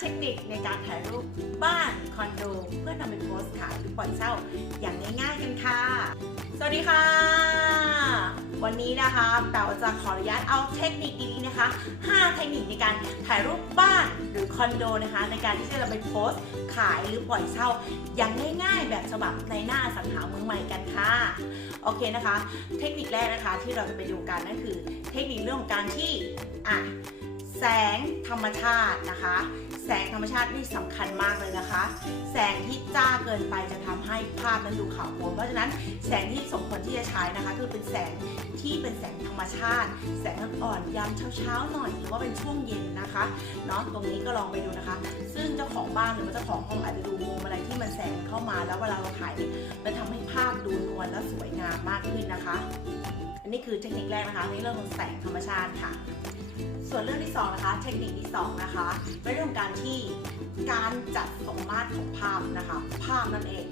เทคนิคในการถ่ายรูปบ้านคอนโดเพื่อนำไปโพสต์ขายหรือปล่อยเช่าอย่างง่ายๆกันค่ะ สวัสดีค่ะ วันนี้นะคะแป๋วจะขออนุญาตเอาเทคนิคดีๆนะคะ 5 เทคนิคในการถ่ายรูปบ้านหรือคอนโดนะคะ ในการที่จะเราไปโพสต์ขายหรือปล่อยเช่าอย่างง่ายๆ แบบฉบับในหน้าสังหาเมืองใหม่กันค่ะโอเคนะคะ เทคนิคแรกนะคะที่เราจะไปดูกันนั่นคือ เทคนิคเรื่องของการที่อะ แสงธรรมชาตินะคะ แสงธรรมชาตินี่สำคัญมากเลยนะคะ แสงที่จ้าเกินไปจะทำให้ภาพนั้นดูขาวโพลนเพราะฉะนั้นแสงที่สมควรที่จะใช้นะคะ คือเป็นแสงที่เป็นแสงธรรมชาติ แสงอ่อนๆยามเช้าๆหน่อยหรือว่าเป็นช่วงเย็นนะคะเนาะตรงนี้ก็ลองไปดูนะคะ ซึ่งเจ้าของบ้านหรือว่าเจ้าของห้องอาจจะดูมุมอะไรที่มันแสงเข้ามาแล้วเวลาเราถ่ายเนี่ยมันทำให้ภาพดูนวลและสวยงามมากขึ้นนะคะ นนี้คือเทคนิคแรกนะคะในเรื่องของแสงธรรมชาติค่ะ ส่วนเรื่องที่สองนะคะเทคนิคที่สองนะคะเป็นเรื่องของการที่การจัดสมมาตรของภาพนะคะ ภาพนั่นเอง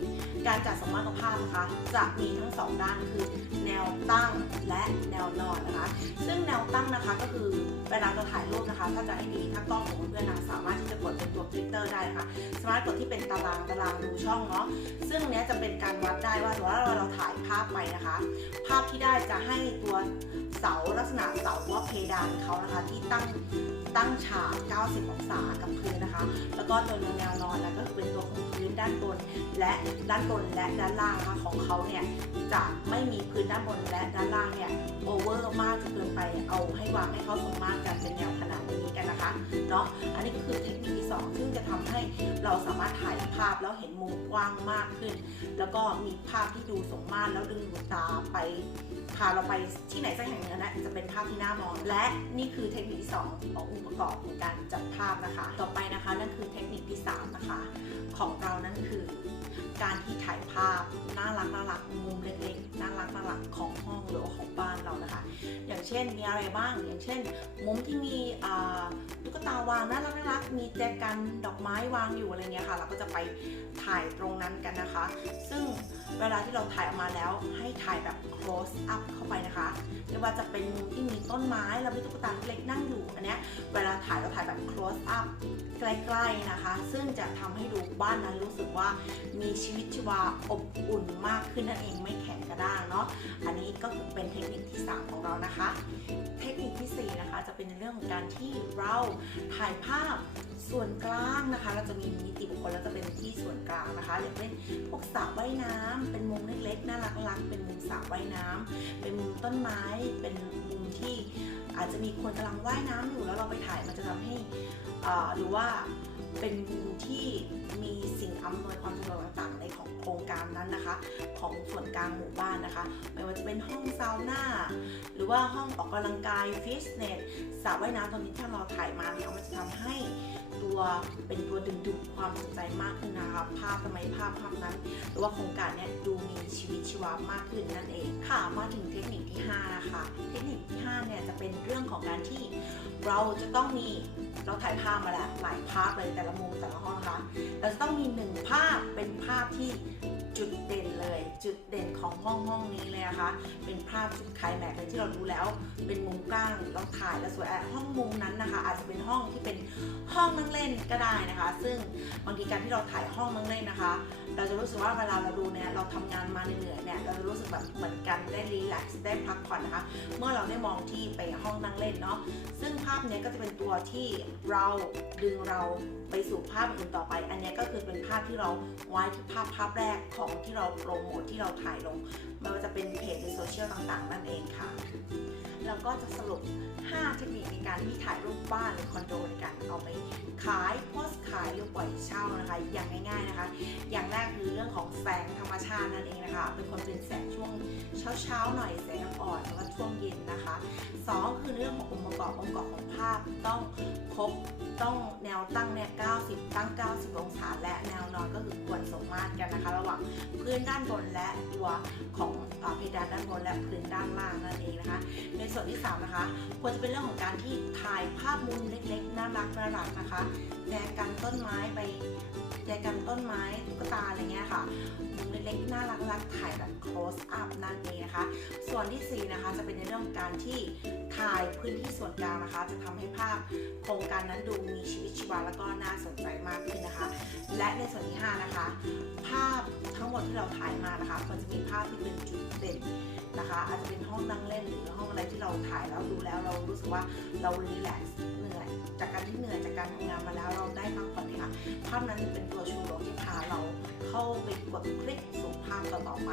การจัดสมมาตรของภาพนะคะ จะมีทั้งสองด้านคือแนวตั้งและแนวนอนนะคะ ซึ่งแนวตั้งนะคะก็คือเวลาเราถ่ายรูปนะคะ ถ้าจะให้ดีถ้ากล้องของเพื่อนๆนะสามารถามารถกดที่เป็นตารางตารางดูช่องเนาะซึ่งเนี้ยจะเป็นการวัดได้ว่าถือว่าเราเราถ่ายภาพไปนะคะ ภาพที่ได้จะให้ตัวเสาลักษณะเสาว่าเพดานเขานะคะที่ตั้งตั้งฉาก 90 องศากับพื้นนะคะ แล้วก็ตัวแนวนอนแล้วก็คือเป็นตัวของพื้นด้านบนและด้านบนและด้านล่างนะคะของเขาเนี่ยจะไม่มีพื้นด้านบนและด้านล่างเนี่ยโอเวอร์มากจนเกินไปเอาให้วางให้เขาสมมาตรกันเป็นแนวขนาดนี้กันนะคะเนาะอันนี้ก็คือเทคนิคที่สองซึ่งจะทำให้ เราสามารถถ่ายภาพแล้วเห็นมุมกว้างมากขึ้น แล้วก็มีภาพที่ดูสมมาตรแล้วดึงดูดตาไปพาเราไปที่ไหนสักแห่งหนึงนะจะเป็นภาพที่น่ามอง และนี่คือเทคนิคที่สองขององค์ประกอบของการจัดภาพนะคะ ต่อไปนะคะนั่นคือเทคนิคที่สามนะคะของเรานั่นคือการที่ถ่ายภาพน่ารักน่ารักมุมเล็กๆน่ารักน่ารักของห้องหรือของบ้านเรานะคะ อย่างเช่นมีอะไรบ้างอย่างเช่น มุมที่มี ตาวางน่ารักน่ารักมีแจกันดอกไม้วางอยู่อะไรเงี้ยค่ะ เราก็จะไปถ่ายตรงนั้นกันนะคะ ซึ่งเวลาที่เราถ่ายออกมาแล้วให้ถ่ายแบบ close up เข้าไปนะคะไม่ว่าจะเป็นมุมที่มีต้นไม้แล้วมีตุ๊กตาเล็กนั่งอยู่อันเนี้ยเวลาถ่ายเราถ่ายแบบ close up ใกล้ๆนะคะ ซึ่งจะทำให้ดูบ้านนั้นรู้สึกว่ามีชีวิตชีวาอบอุ่นมากขึ้นนั่นเองไม่แข็งกระด้างเนาะอันนี้ก็คือเป็นเทคนิคที่ 3 ของเรานะคะ จะเป็นในเรื่องของการที่เราถ่ายภาพส่วนกลางนะคะ เราจะมีนิติบุคคลแล้วจะเป็นที่ส่วนกลางนะคะอย่างเช่นพวกสระว่ายน้ำเป็นมุมเล็กๆน่ารักๆเป็นมุมสระว่ายน้ำเป็นมุมต้นไม้ เป็นมุมที่อาจจะมีคนกำลังว่ายน้ำอยู่แล้วเราไปถ่ายมันจะทำให้อาหรือว่าเป็น ครงการนั้นนะคะ ของส่วนกลางหมู่บ้านนะคะ ไม่ว่าจะเป็นห้องซาวน่าหรือว่าห้องออกกำลังกายฟิตเนสสระว่ายน้ำตรงนี้ถ้าเราถ่ายมาเนี่ยมันจะทำให้ตัวเป็นตัวดึงดูดความสนใจมากขึ้นนะคะภาพทำไมภาพภาพนั้น หรือว่าโครงการเนี่ยดูมีชีวิตชีวามากขึ้นนั่นเองค่ะมาถึงเทคนิคที่5นะคะเทคนิคที่5เนี่ยจะเป็นเรื่องของการที่เราจะต้องมีเราถ่ายภาพมาแล้วหลายภาพเลยแต่ละมุมแต่ละห้องนะคะเราจะต้องมีหนึ่งภาพเป็น จุดเด่นของห้องห้องนี้เลยนะคะ เป็นภาพจุดไคลแม็กซ์ที่เราดูแล้ว เป็นมุมกว้างเราถ่ายแล้วสวยห้องมุมนั้นนะคะ อาจจะเป็นห้องที่เป็นห้องนั่งเล่นก็ได้นะคะ ซึ่งบางทีการที่เราถ่ายห้องนั่งเล่นนะคะ เราจะรู้สึกว่าเวลาเราดูเนี่ยเราทำงานมาเหนื่อยๆเนี่ยเราจะรู้สึกแบบเหมือนกันได้รีแลกซ์ได้พักผ่อนนะคะ เมื่อเราได้มองที่ไปห้องนั่งเล่นเนาะซึ่งภาพเนี้ยก็จะเป็นตัวที่เราดึงเราไปสู่ภาพอื่นต่อไป อันเนี้ยก็คือเป็นภาพที่เราไว้ที่ภาพภาพแรกของที่เราโปรโมทที่เราถ่ายลงไม่ว่าจะเป็นเพจหรือโซเชียลต่างๆ นั่นเองค่ะแล้วก็จะสรุป 5 เทคนิคในการที่ถ่ายรูปบ้านหรือคอนโดในการเอาไปขายโพสต์ ยกปล่อยเช่านะคะ อย่างง่าย ๆนะคะ อย่างแรกคือเรื่องของแสงธรรมชาตินั่นเองนะคะ เป็นคนเป็นแสงช่วงเช้าๆหน่อยแสงอ่อนแล้วก็ช่วงเย็นนะคะ 2 คือเรื่องขององค์ประกอบองค์ประกอบของภาพต้องครบต้องแนวตั้งเนี่ย90 ตั้ง 90 องศาและแนวนอนก็คือควรสมมาตรกันนะคะ ระหว่างพื้นด้านบนและตัวของาเพดานด้านบนและพื้นด้านล่างนั่นเองนะคะ ในส่วนที่3นะคะควรจะเป็นเรื่องของการที่ถ่ายภาพมุมเล็กๆน่ารักน่ารักนะคะแจกันต้นไม้ไปแจกันต้นไม้ตุ๊กตาอะไรเงี้ยค่ะมุมเล็กๆน่ารักรักๆถ่ายแบบ close up นั่นเองนะคะ ส่วนที่ 4 นะคะจะเป็นในเรื่องการที่ถ่ายพื้นที่ส่วนกลางนะคะ จะทำให้ภาพโครงการนั้นดูมีชีวิตชีวาแล้วก็น่าสนใจมากขึ้นนะคะ และในส่วนที่ 5 นะคะ ภาพทั้งหมดที่เราถ่ายมานะคะควรจะมีภาพที่เป็นจุดเด่นนะคะ อาจจะเป็นห้องนั่งเล่น ถ่ายแล้วดูแล้วเรารู้สึกว่าเรารีแลกซ์เหนื่อย จากการที่เหนื่อยจากการทำงานมาแล้วเราได้พักผ่อนค่ะภาพนั้นเป็นตัวชูโรงที่พาเราเข้าไปกดคลิกสู่ภาพต่อๆไป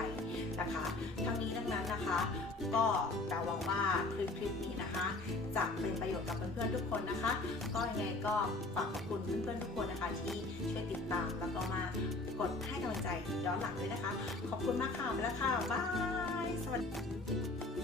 นะคะ ทั้งนี้ทั้งนั้นนะคะ ก็แต่หวังว่าคลิปคลิปนี้นะคะจะเป็นประโยชน์กับเพื่อนๆทุกคนนะคะ ก็ยังไงก็ฝากขอบคุณเพื่อนๆทุกคนนะคะ ที่ช่วยติดตามแล้วก็มากดให้กำลังใจย้อนหลังด้วยนะคะ ขอบคุณมากค่ะไปแล้วค่ะบายสวัสดี